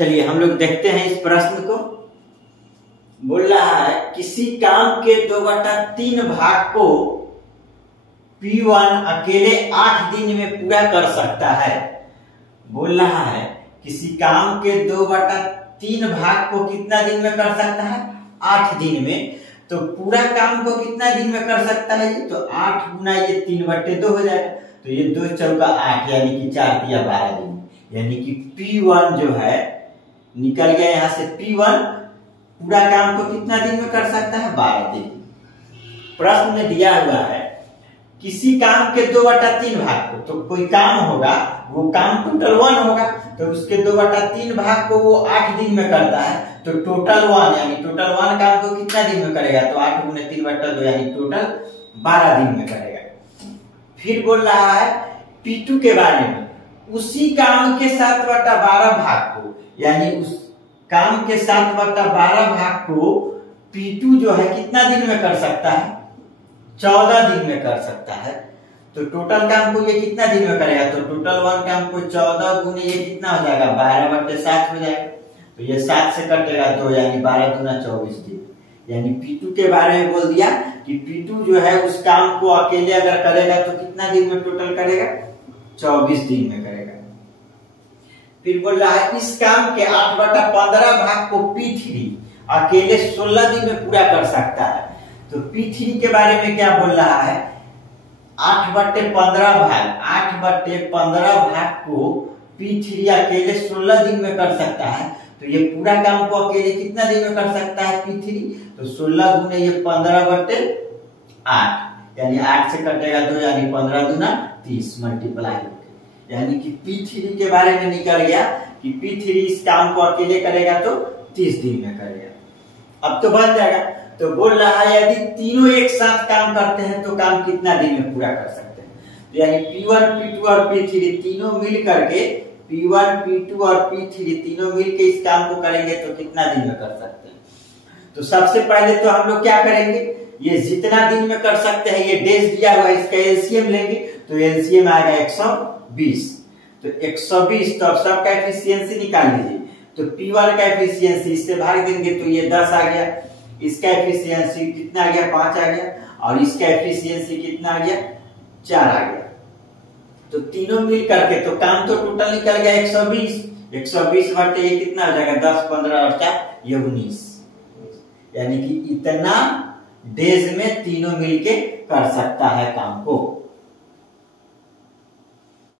चलिए हम लोग देखते हैं इस प्रश्न को। बोल रहा है किसी काम के 2/3 भाग को P1 अकेले 8 दिन में पूरा कर सकता है। बोल रहा है किसी काम के 2/3 भाग को कितना दिन में कर सकता है? 8 दिन में। तो पूरा काम को कितना दिन में कर सकता है? ये तो 8 गुना ये 3/2 हो जाएगा। तो ये 2 चौका 8 यानी कि 4 दिया 12 दिन, यानी कि P1 जो है निकल गया यहाँ से। P1 पूरा काम को कितना दिन में कर सकता है? 12 दिन। प्रश्न में दिया हुआ है किसी काम के 2/3 भाग को, तो कोई काम होगा वो काम टोटल 1 होगा, तो उसके 2/3 भाग को वो 8 दिन में करता है। तो टोटल 1 यानी टोटल 1 काम को कितना दिन में करेगा? तो 8 गुने 3/2 यानी टोटल 12 दिन में करेगा। फिर बोल रहा है P2 के बारे में, उसी काम के 7/12 भाग को, यानी उस काम के 7/12 भाग को P2 जो है कितना दिन में कर सकता है? 14 दिन में कर सकता है। तो टोटल काम को ये कितना दिन में करेगा? तो टोटल 1 काम को 14 गुने ये कितना हो जाएगा? 12/7 हो जाएगा। तो ये 7 से कटेगा 2 यानी 12 दूना 24 दिन। यानी P2 के बारे में बोल दिया कि P2 जो है उस काम को अकेले अगर करेगा तो कितना दिन में टोटल करेगा? 24 दिन में करेगा। फिर बोल रहा है इस काम के 8/15 भाग को P3 अकेले 16 दिन में पूरा कर सकता है। तो P3 के बारे में क्या बोल रहा है? 8/15 भाग को P3 अकेले 16 दिन में कर सकता है। तो ये पूरा काम को अकेले कितना दिन में कर सकता है P3? तो 16 गुने ये 15/8 यानी 8 से कटेगा 2 यानी 15 दूना 30 मल्टीप्लाई, यानी कि P3 के बारे में निकल गया कि P3 इस काम को अकेले करेगा तो 30 दिन में करेगा। अब तो बन जाएगा। तो बोल रहा है यदि तीनों एक साथ काम करते हैं तो काम कितना दिन में पूरा कर सकते हैं? तो यानी P1, P2 और P3 तीनों मिल करके, P1, P2 और P3 तीनों मिल के इस काम को करेंगे तो कितना दिन में कर सकते हैं? तो सबसे पहले तो हम लोग क्या करेंगे, ये जितना दिन में कर सकते हैं ये डेज दिया हुआ है, इसका एलसीएम लेंगे। तो एलसीएम आएगा 120। तो 120 तो अब सबका एफिशिएंसी निकाल लीजिए। तो P1 का एफिशिएंसी इससे भाग देंगे तो ये 10 आ गया, इसका एफिशिएंसी कितना आ गया? 5 आ गया, और इसका एफिशिएंसी कितना आ गया? 4 आ गया। तो तीनों मिल करके तो काम तो टोटल निकल गया 120 बटे ये कितना हो जाएगा? 10, 15 और 4 ये 19, यानी कि इतना डेज में तीनों मिलके कर सकता है काम को।